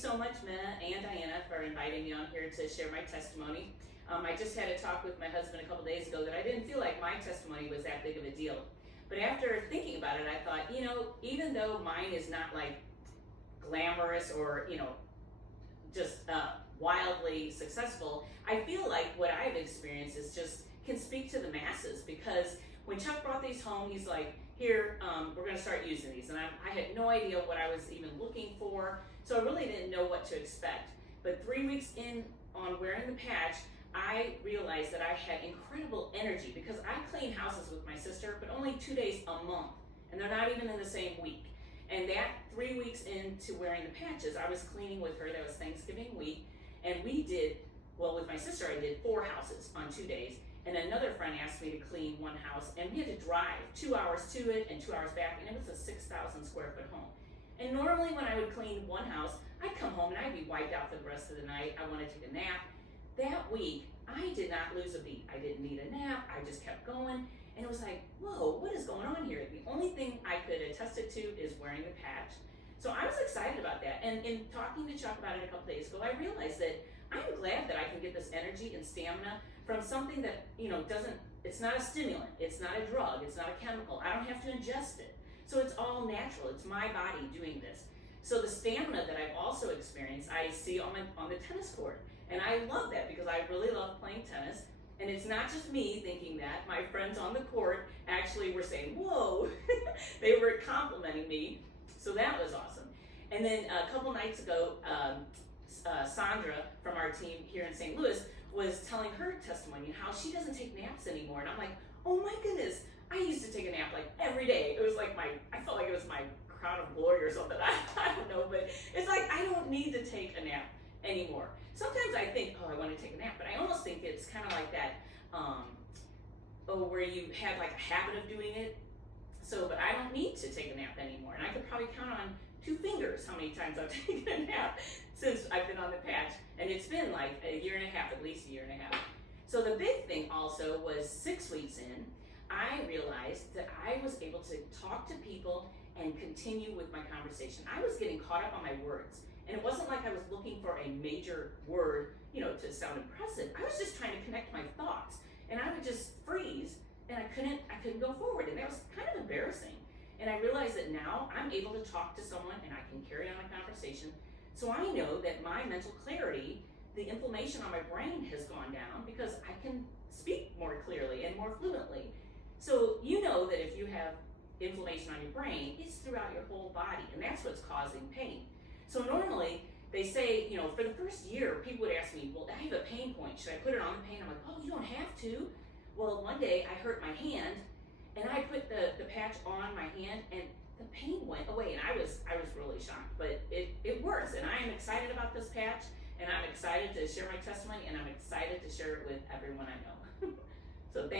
so much, Minna and Diana, for inviting me on here to share my testimony. I just had a talk with my husband a couple days ago that I didn't feel like my testimony was that big of a deal. But after thinking about it, I thought, even though mine is not like glamorous or, just wildly successful, I feel like what I've experienced is just can speak to the masses, because when Chuck brought these home, he's like, here, we're going to start using these. And I had no idea what I was even looking for, so I really didn't know what to expect. But 3 weeks in on wearing the patch, I realized that I had incredible energy, because I clean houses with my sister, but only 2 days a month, and they're not even in the same week. And that 3 weeks into wearing the patches, I was cleaning with her. That was Thanksgiving week, and we did, well, with my sister, I did 4 houses on 2 days, and another friend asked me to clean one house, and we had to drive 2 hours to it and 2 hours back, and it was a 6,000 square foot home. And normally when I would clean one house, I'd come home and I'd be wiped out for the rest of the night. I wanted to take a nap. That week, I did not lose a beat. I didn't need a nap. I just kept going. And it was like, whoa, what is going on here? The only thing I could attest it to is wearing the patch. So I was excited about that. And in talking to Chuck about it a couple days ago, I realized that I'm glad that I can get this energy and stamina from something that, it's not a stimulant, it's not a drug, it's not a chemical. I don't have to ingest it. So it's all natural. It's my body doing this. So the stamina that I've also experienced, I see on the tennis court. And I love that, because I really love playing tennis. And it's not just me thinking that. My friends on the court actually were saying, whoa, they were complimenting me. So that was awesome. And then a couple nights ago, Sandra from our team here in St. Louis was telling her testimony, how she doesn't take naps anymore. And I'm like, oh my goodness, I used to take a nap like every day. It was like I felt like it was my crown of glory or something. I don't know, but it's like I don't need to take a nap anymore. Sometimes I think, oh, I want to take a nap, but I almost think it's kind of like that, where you have like a habit of doing it. So, but I don't need to take a nap anymore. And I could probably count on 2 fingers how many times I've taken a nap since I've been on the patch. And it's been like a year and a half, at least a year and a half. So the big thing also was 6 weeks in, I realized that I was able to talk to people and continue with my conversation. I was getting caught up on my words. And it wasn't like I was looking for a major word, to sound impressive. I was just trying to connect my thoughts. And I would just freeze, and I couldn't go forward. And that was kind of embarrassing. And I realized that now I'm able to talk to someone and I can carry on a conversation. So I know that my mental clarity, the inflammation on my brain has gone down, because I can speak more clearly and more fluently. So you know that if you have inflammation on your brain, it's throughout your whole body, and that's what's causing pain. So normally, they say, for the first year, people would ask me, well, I have a pain point. Should I put it on the pain? I'm like, oh, you don't have to. Well, one day I hurt my hand, and I put the patch on my hand, and the pain went away, and I was really shocked. But it works, and I am excited about this patch, and I'm excited to share my testimony, and I'm excited to share it with everyone I know. So thank